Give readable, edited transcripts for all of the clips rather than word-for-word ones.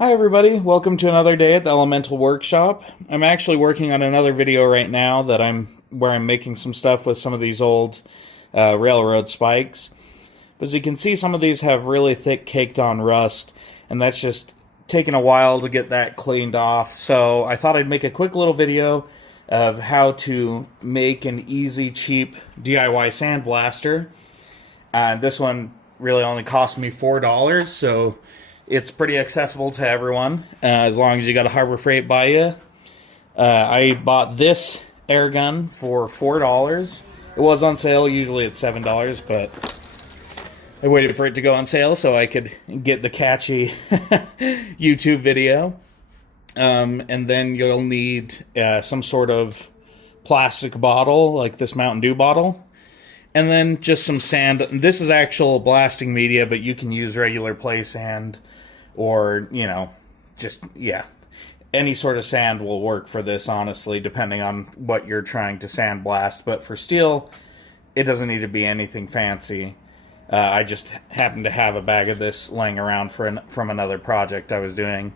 Hi everybody, welcome to another day at the Elemental Workshop. I'm actually working on another video right now where I'm making some stuff with some of these old railroad spikes. But as you can see, some of these have really thick caked on rust, and that's just taken a while to get that cleaned off. So I thought I'd make a quick little video of how to make an easy, cheap DIY sandblaster. This one really only cost me $4, so it's pretty accessible to everyone, as long as you got a Harbor Freight by you. I bought this air gun for $4. It was on sale, usually it's $7, but I waited for it to go on sale so I could get the catchy YouTube video. And then you'll need some sort of plastic bottle, like this Mountain Dew bottle. And then just some sand. This is actual blasting media, but you can use regular play sand or, any sort of sand will work for this, honestly, depending on what you're trying to sandblast. But for steel, it doesn't need to be anything fancy. I just happened to have a bag of this laying around from another project I was doing.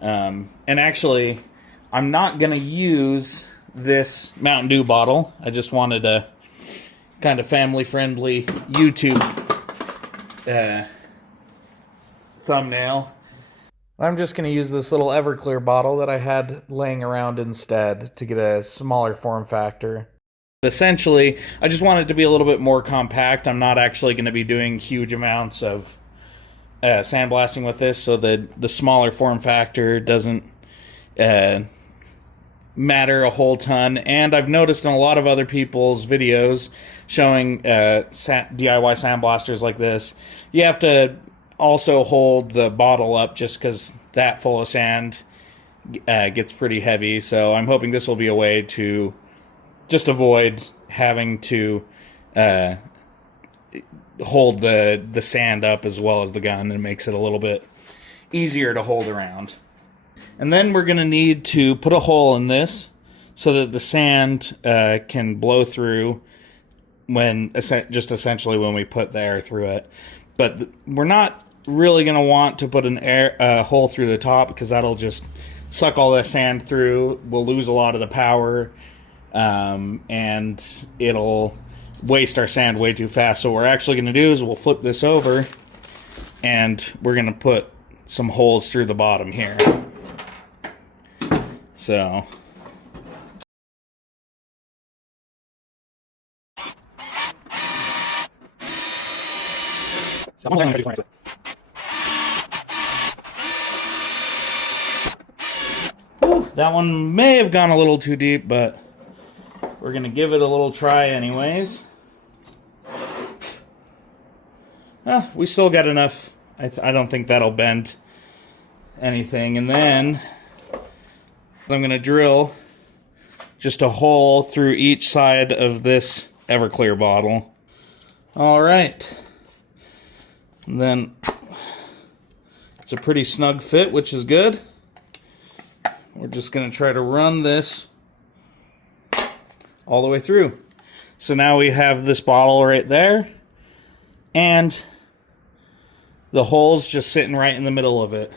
And actually, I'm not going to use this Mountain Dew bottle. I just wanted a kind of family-friendly YouTube thumbnail. I'm just going to use this little Everclear bottle that I had laying around instead to get a smaller form factor. Essentially, I just want it to be a little bit more compact. I'm not actually going to be doing huge amounts of sandblasting with this, so the smaller form factor doesn't matter a whole ton. And I've noticed in a lot of other people's videos showing DIY sandblasters like this, you have to also hold the bottle up just because that full of sand gets pretty heavy. So I'm hoping this will be a way to just avoid having to hold the sand up as well as the gun, and makes it a little bit easier to hold around. And then we're going to need to put a hole in this so that the sand can blow through essentially when we put the air through it. But we're not really going to want to put an hole through the top, because that'll just suck all the sand through. We'll lose a lot of the power, and it'll waste our sand way too fast. So what we're actually going to do is we'll flip this over, and we're going to put some holes through the bottom here. So that one may have gone a little too deep, but we're going to give it a little try anyways. We still got enough. I don't think that'll bend anything. And then I'm going to drill just a hole through each side of this Everclear bottle. All right. And then it's a pretty snug fit, which is good. We're just going to try to run this all the way through. So now we have this bottle right there, and the hole's just sitting right in the middle of it.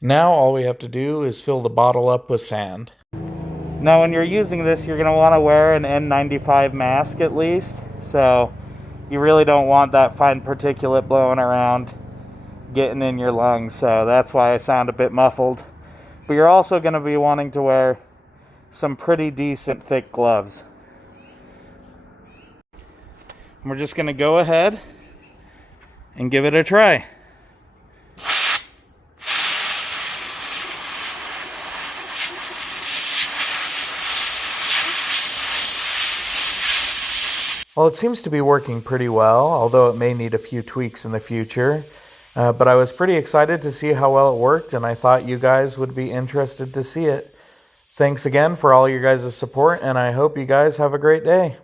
Now all we have to do is fill the bottle up with sand. Now when you're using this, you're going to want to wear an N95 mask at least. So you really don't want that fine particulate blowing around, getting in your lungs. So that's why I sound a bit muffled. But you're also going to be wanting to wear some pretty decent thick gloves. And we're just going to go ahead and give it a try. Well, it seems to be working pretty well, although it may need a few tweaks in the future. But I was pretty excited to see how well it worked, and I thought you guys would be interested to see it. Thanks again for all your guys' support, and I hope you guys have a great day.